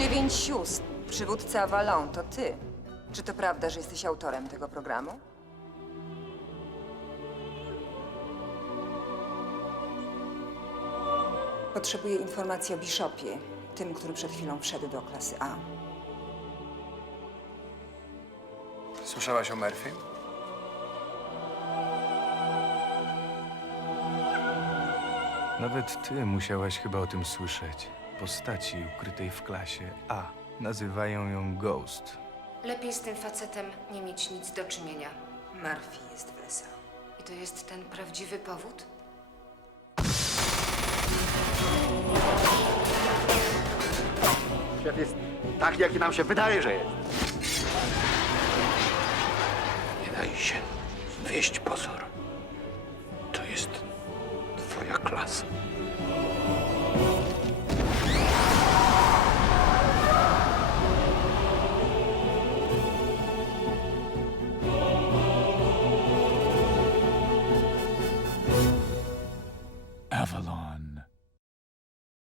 Sius, przywódca Avalon, to ty. Czy to prawda, że jesteś autorem tego programu? Potrzebuję informacji o Bishopie, tym, który przed chwilą wszedł do klasy A. Słyszałaś o Murphy? Nawet ty musiałaś chyba o tym słyszeć. Postaci ukrytej w klasie A. Nazywają ją Ghost. Lepiej z tym facetem nie mieć nic do czynienia. Murphy jest wesel. I to jest ten prawdziwy powód? Świat jest taki, jaki nam się wydaje, że jest. Nie daj się zwieść pozor. To jest twoja klasa. Avalon.